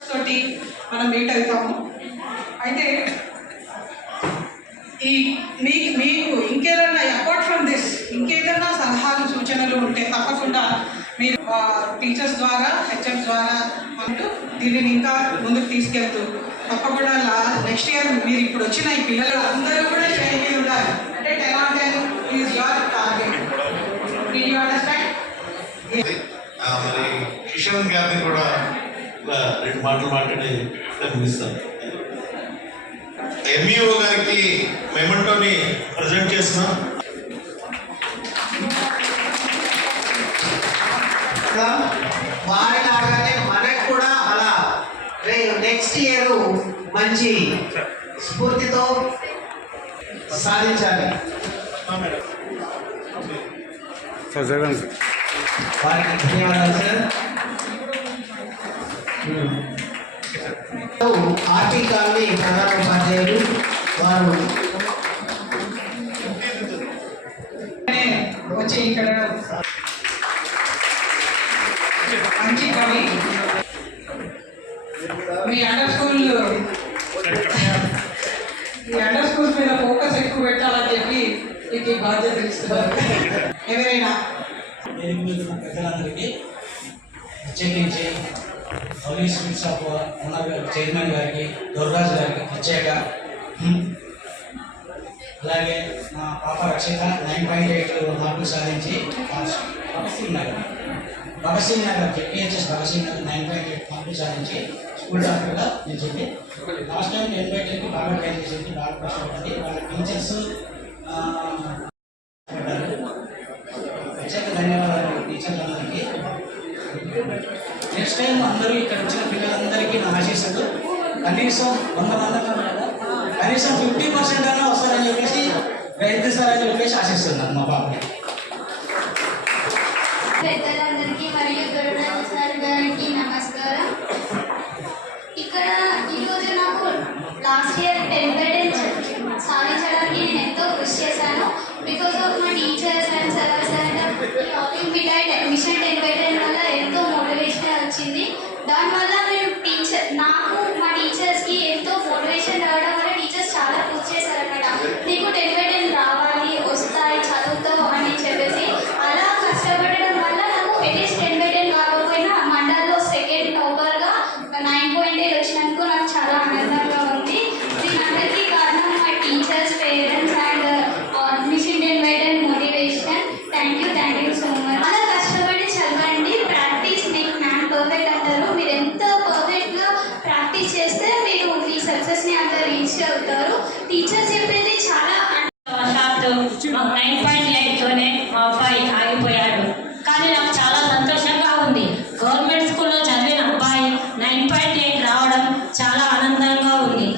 తోటి మనం మీట్ అవుతాము. అయితే ఈ మీకు ఇంకేదన్నా అపార్ట్ ఫ్రమ్ దిస్ ఇంకేదన్నా సలహాలు సూచనలు ఉంటే తప్పకుండా మీరు టీచర్స్ ద్వారా హెచ్ఎం ద్వారా అంటూ దీనిని ఇంకా ముందుకు తీసుకెళ్తూ తప్పకుండా నెక్స్ట్ ఇయర్ మీరు ఇప్పుడు వచ్చిన ఈ పిల్లలు అందరూ కూడా ట్రైనింగ్ ఉండాలి. అంటే 10 is your target. You understand? మరి కిషన్ గారిని కూడా రెండు మాటలు మాట్లాడి ఇస్తాను. ఎంఈఓ గారికి మెమెంటోని ప్రజెంట్ చేస్తున్నాం. వారిలాగానే మనకు కూడా అలా నెక్స్ట్ ఇయర్ మంచి స్ఫూర్తితో సాధించాలి. వారికి ధన్యవాదాలు సార్. ఆర్పీ కాలనీ ప్రధాన ఉపాధ్యాయులు వారు వచ్చి ఇక్కడ మంచి కవి మీ అండర్ స్కూల్స్ మీద ఫోకస్ ఎక్కువ పెట్టాలని చెప్పి మీకు బాధ్యత ఇస్తున్నారు. ఎవరైనా పెద్దలందరికీ ప్రత్యేకించి హోలీ స్వీట్స్ ఆఫ్ చైర్మన్ గారికి, దుర్గాజు గారికి ప్రత్యేక, అలాగే మా పాప రక్షిత 9.8 మార్కులు సాధించి భగత్ నగర్ జెపిహెచ్ఎస్ భగత్ నగర్ 9.8 మార్కులు సాధించి స్కూల్ డాక్టర్గా నిలిచింది. లాస్ట్ టైం 10/10కి బాగా ట్రై చేసింది, బాగా కష్టపడింది. వాళ్ళ టీచర్స్ ప్రత్యేక ధన్యవాదాలు టీచర్లందరికీ. నెక్స్ట్ టైం అందరూ ఇక్కడ వచ్చిన పిల్లలందరికీ నా ఆశీస్సులు. కనీసం 100 మంది అన్నారు కదా, కనీసం 50% అన్నా వస్తారని చెప్పేసి ప్రయత్నిస్తారని చెప్పేసి ఆశిస్తున్నాను మా బాబుని. పెద్దలందరికీ మరియు దుర్గాజు సార్ గారికి నమస్కారం. ఇక్కడ ఈరోజు నాకు లాస్ట్ ఇయర్ 10/10 సాధించడానికి నేను ఎంతో కృషి చేశాను. Because of my teachers and sirs and mid mission 10/10 వల్ల ఎంతో మోటివేషన్ వచ్చింది. దానివల్ల మేము నాకు మా టీచర్స్కి ఎంతో మోటివేషన్ రావడం వల్ల టీచర్స్ చాలా పూర్తి చేశారనమాట. నీకు 10/10 రావాలి, వస్తాయి, చదువుతావు అని చెప్పేసి అలా కష్టపడడం వల్ల నాకు అట్లీస్ట్ 10/10 కాకపోయినా మండల్లో సెకండ్ టాపర్గా 9.8 వచ్చినందుకు నాకు చాలా ఆనందంగా ఉంది. దీని అందరికీ కారణం మా teachers, parents and mission 10/10 motivation. Thank you so much. అలా కష్టపడి చదవండి, ప్రాక్టీస్ మేక్ మ్యాన్ పర్ఫెక్ట్ అంటారు. మీరు ఎంత పర్ఫెక్ట్గా ప్రాక్టీస్ చేస్తే మీరు మీ సక్సెస్ని అంత రీచ్ అవుతారు. టీచర్స్ చెప్పేది చాలా 9.8తోనే మా అబ్బాయి ఆగిపోయాడు. కానీ నాకు చాలా సంతోషంగా ఉంది. గవర్నమెంట్ స్కూల్లో చదివిన అబ్బాయి 9.8 రావడం చాలా ఆనందంగా ఉంది.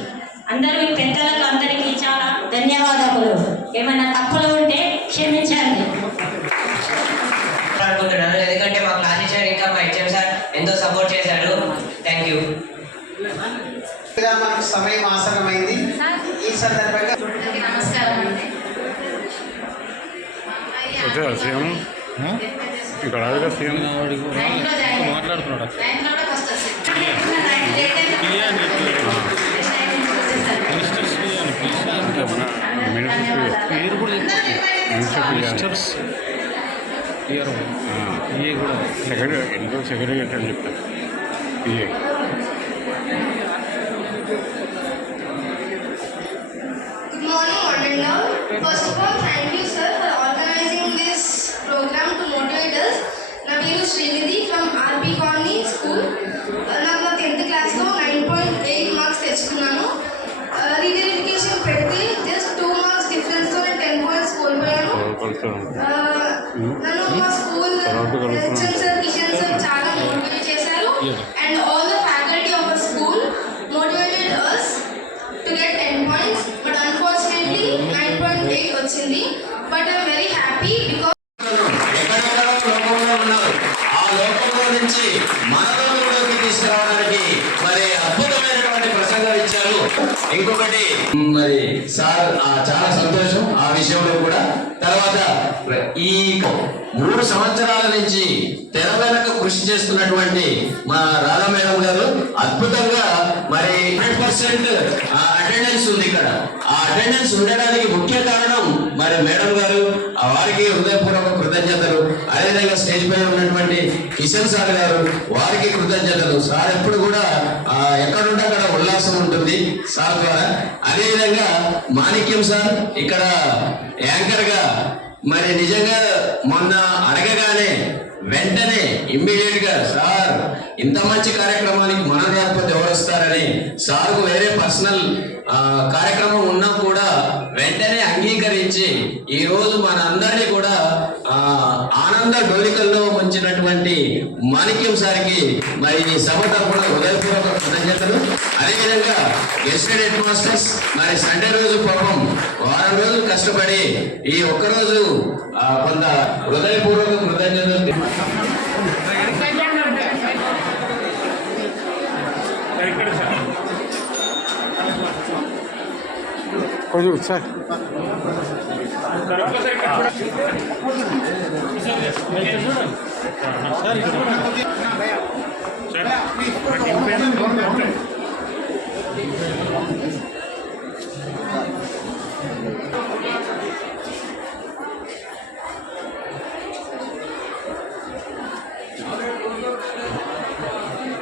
అందరూ పెద్దలకు అందరికీ చాలా ధన్యవాదాలు. ఏమైనా తప్పులు ఉంటే క్షమించండి. అనుకుంటున్నాను, ఎందుకంటే మా క్లాస్ టీచర్ ఇంకా మా హెచ్ఎం సార్ ఎంతో సపోర్ట్ చేశాడు. Thank you. మనకు సమయం ఆసన్నమైంది. ఈ సందర్భంగా నమస్కారం అండి. ఇక్కడ సీఎం మాట్లాడుతున్నాడు. మినిస్టర్స్ పిఏ కూడా సెక్రటరీ అని చెప్తారు. PA Good morning, all. First of all, thank you, sir, for organizing this program to motivate us. నా పేరు Srinidhi from RP colony school. నాకు 10th క్లాస్లో 9.8 మార్క్స్ తెచ్చుకున్నాను. రీవెరిఫికేషన్ పెడితే జస్ట్ 2 మార్క్స్ డిఫరెన్స్తో నేను 10 పాయింట్స్ కోల్పోయాను. నన్ను మా school HM sir, Kishan sir చాలా మోటివేట్ చేశారు. And all the faculty of our school motivated us to get 10 points, but unfortunately 9.8 వచ్చింది. But I'm very happy because లోకంలో ఉన్నారు. ఆ లోకంలో నుంచి మనలోకి తీసుకురావడానికి మరి అద్భుతమైనటువంటి ప్రసంగాలు ఇచ్చారు. ఇంకొకటి మరి సార్ చాలా సంతోషం. ఆ విషయంలో కూడా. తర్వాత ఈ 3 సంవత్సరాల నుంచి తెర వెనక కృషి చేస్తున్నటువంటి మా రాధా మేడం గారు అద్భుతంగా మరి 100% అటెండెన్స్ ఉంది ఇక్కడ. ఆ అటెండెన్స్ ఉండడానికి ముఖ్య కారణం మరి మేడం గారు, వారికి హృదయపూర్వక కృతజ్ఞతలు. అదేవిధంగా స్టేజ్ పైన ఉన్నటువంటి కిషన్ సార్ గారు, వారికి కృతజ్ఞతలు. సార్ ఎప్పుడు కూడా ఎక్కడుంటే అక్కడ ఉల్లాసం ఉంటుంది సార్ ద్వారా. అదేవిధంగా మాణిక్యం సార్ ఇక్కడ యాంకర్ గా మరి నిజంగా మొన్న అడగగానే వెంటనే ఇమ్మీడియట్ గా సార్ ఇంత మంచి కార్యక్రమానికి మనం రాకపోతే ఎవరు వస్తారని సార్కు వేరే పర్సనల్ కార్యక్రమం ఉన్నా కూడా వెంటనే అంగీకరించి ఈ రోజు మన అందరినీ కూడా ఆనంద డోలికల్లో ముంచినటువంటి మాణిక్యం సార్కి మరి ఈ సభ తరపున హృదయపూర్వక కృతజ్ఞతలు. అదేవిధంగా గెస్టెడ్ హెడ్ మాస్టర్స్ మరి సండే రోజు పాపం వారం రోజులు కష్టపడి ఈ ఒక్కరోజు కొంత హృదయపూర్వక కృతజ్ఞతలు. కొంచెం సార్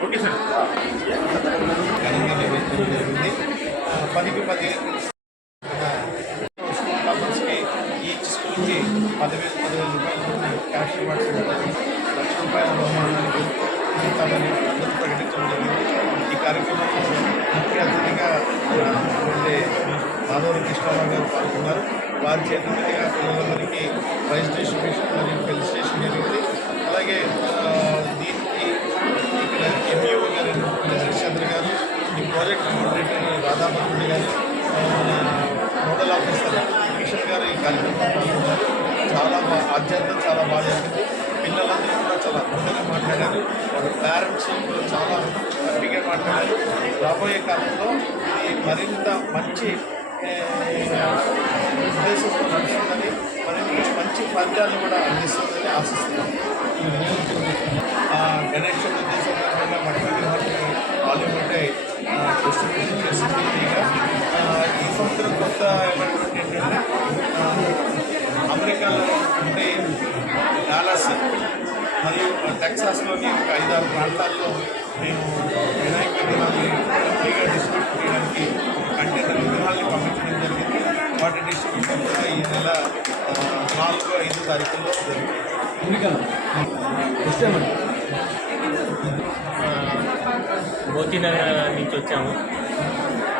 ఓకే సార్. పదికి 10 ఈచ్ స్కూల్కి 10,000 రూపాయలు క్యాష్ రివార్డ్స్ ఉంటుంది. ₹1,00,000 బహుమానానికి ఇస్తామని అందరూ ప్రకటించడం జరిగింది. ఈ కార్యక్రమంలో ముఖ్య అతిథిగా ఉండే మాధవరం కృష్ణారావు గారు పాల్గొన్నారు. వారి చేతి మీదుగా పిల్లలందరికీ ప్రైజ్ డిస్ట్రిబ్యూషన్ మరియు ఫెలిసిటేషన్ జరిగింది. అలాగే దీనికి ఇక్కడ ఎంఈఓ గారు హరిశ్చంద్ర గారు, ఈ ప్రాజెక్ట్ కోఆర్డినేటర్ రాధాభద్రుడి గారు, నోడల్ ఆఫీసర్ కిషన్ గారు ఈ కార్యక్రమంలో పాల్గొన్నారు. చాలా ఆద్యంతం చాలా బాగా జరిగింది. పిల్లలందరూ కూడా చాలా అద్భుతంగా మాట్లాడారు. వాళ్ళ పేరెంట్స్ కూడా చాలా హ్యాపీగా మాట్లాడారు. రాబోయే కాలంలో ఇది మరింత మంచి ఉద్దేశంతో నడుస్తుందని, మరింత మంచి ఫలితాలను కూడా అందిస్తుందని ఆశిస్తున్నాం. గణేష్ చతుర్థి సందర్భంగా మట్టి విగ్రహాన్ని ఆలిమటే డిస్ట్రిబ్యూషన్ చేసింది. ఈ సంవత్సరం కొత్త ఏమైనటువంటి ఏంటంటే అమెరికాలో ఉండే డాలస్ మరియు టెక్సాస్లోని ఒక 5-6 ప్రాంతాల్లో మేము వినాయక విగ్రహాన్ని ఫ్రీగా డిస్ట్రిబ్యూట్ చేయడానికి కంటైనర్ విగ్రహాన్ని పంపించడం జరిగింది. వాటి డిస్ట్రిబ్యూషన్ కూడా ఈ నెల 4-5 తారీఖుల్లో జరుగుతుంది. మోతీనగర్ నుంచి వచ్చాము.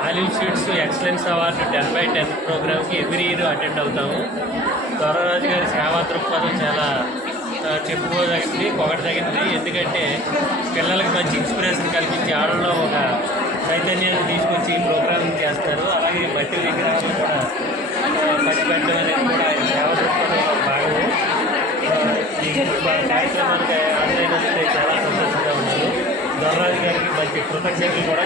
ఆలివ్ స్వీట్స్ ఎక్సలెన్స్ అవార్డు 10/10 ప్రోగ్రామ్కి ఎవ్రీ ఇయర్ అటెండ్ అవుతాము. త్వరరాజు గారి సేవా దృక్పథం చాలా చెప్పుకోదగింది, పొగడదగింది. ఎందుకంటే పిల్లలకు మంచి ఇన్స్పిరేషన్ కల్పించి ఆడలో ఒక చైతన్యాన్ని తీసుకొచ్చి ప్రోగ్రామ్ చేస్తారు. అలాగే మట్టి విగ్రహాలు కూడా పట్టిపెట్టడం అనేది కూడా ఆయన సేవా దృక్పథంలో భాగము. ఈ కార్యక్రమానికి ఆన్లైన్ వస్తే చాలా సంతోషంగా ఉన్నారు. త్వరరాజు గారికి మంచి కృతజ్ఞతలు కూడా